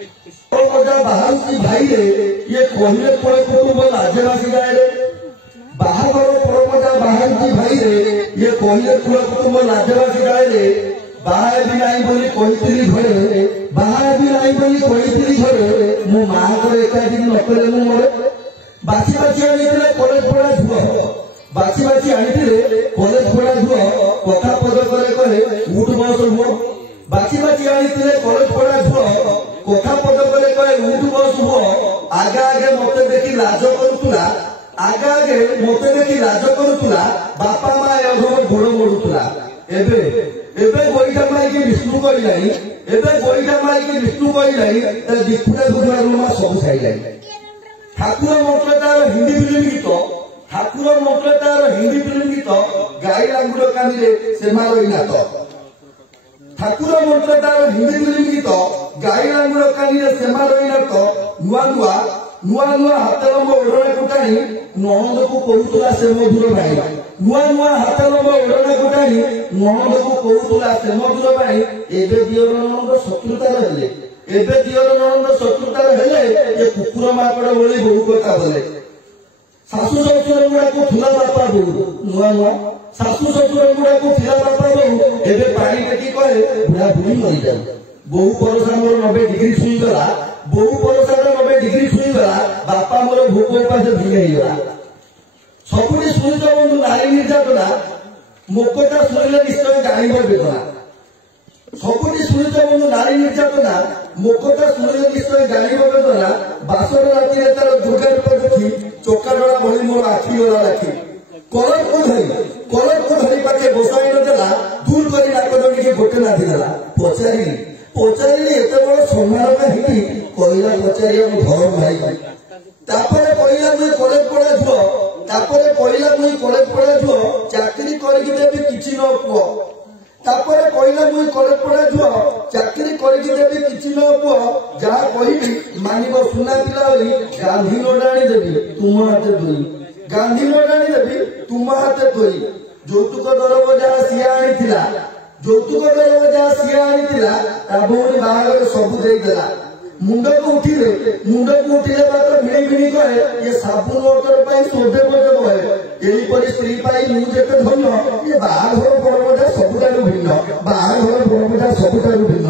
बाहर भाई ये कहले कोले कुटुंब आदिवासी गाय बाहागर परमजा बाहर भाई ये कहले कुल कुटुंब आदिवासी गाय बाहा भी नहीं बोली कहती घरे बाहा भी नहीं बोली कहती घरे मो माँ एक दिन नकले मोर बाची बाची आनी कलेज पढ़ा झुआ बाची बाची आनी कलेज पढ़ा झुआ कथा पद करे उठ बस हुआ बाची बाची आनी कलेज पढ़ा झुआ कथा पद करे उठ बस हुआ आगे आगे मत देखी लाज करुला आगे आगे मत देखी लाज करुला बापा माँ गोड़ मोड़ुला एबे गोईठा मारिकी विष्णु कहलानी एबे गोईठा मारिकी विष्णु कहलानी दीपुटा दुखा रुमा सब छाइलानी ठाकुर मंत्र तार हिंदी फिल्म गीत ठाकुर मंत्र तार हिंदी फिल्म गीत गाई लांगुड़ कानी से मारो नाथ ठाकुर मंत्र तार हिंदी फिल्म गीत गाई लांगुड़ कानी से मारो नाथ नुआ नुआ नुआ नुआ हाथ लंब ओढ़ना कुटाणी नणंद को कहूला से मधुर भाई नुआ नुआ हाथ लंब ओढ़ना कुटाणी नणंद को कहूला से मधुर भाई एबे दियर नणंद शत्रुता रहले एबे दियर नणंद शत्रुता हेले ये कुकुर माकड़ बोली बहु कथा बोले शाशु शशुर गुड़ा को थिला बापा बहु नुआ नुआ शाशु शशुर गुड़ा को थिला बापा बहु एबे पानी टेकी कहे बुढ़ा बुढ़ी मरी जाए बहु परसा मोर 90 डिग्री छुई गला बहु परसा 90 डिग्री छुई गला बापा मोर भोक उपास भिगे गला सबुठी शुणित बंधु नारी निर्यातना मो कथा शुणिले निश्चय जाणिब बेदना सबुठी शुणित बंधु नारी निर्यातना मो कथा शुणिले निश्चय जाणिब बेदना बासर राति तार दुर्गा रूप देखी चोकाडा भली मोर आखि गला राखी कलक को धरी पाखे बसाई नदेला दूर करी नाक जमिकी गोटे नाधि देला पचारि एत बड़ सम्मान कहीं कहला पचारि हम घर भाई तापरे कहला मुई कलेज पढ़ा झुओ तापरे कहला मुई कलेज पढ़ा झुओ चाकरी करके देबी किछि न पुओ तापरे कहला मुई कलेज पढ़ा झुओ चाकरी करके देबी किछि न पुओ जहा कहिबी मानिब सुना पिला होई गांधी नोडाणी देबी तुम हाथे धोई गांधी नोडाणी देबी तुम हाथे धोई যৌতুক দরব যা সিয়া আনিଥିଲା যৌতুক দরব যা সিয়া আনিଥିଲା তা ভଉଣୀ ବାହାଘର ସବୁ ଦେଇଦେଲା ମୁଣ୍ଡକୁ ଉଠିଲେ ମାତ୍ର ଭିଣି ଭିଣି କହେ ଏ ସାବୁନ ଅଟର ପାଇଁ ଶୋଧେ ବୋଧେ ବହେ ଏହିପରି ସ୍ତ୍ରୀ ପାଇ ମୁଁ ଯେତେ ଧନ୍ୟ ଏ ବାହାଘର ପରବଟା ସବୁଠାରୁ ଭିନ୍ନ ବାହାଘର ପରବଟା ସବୁଠାରୁ ଭିନ୍ନ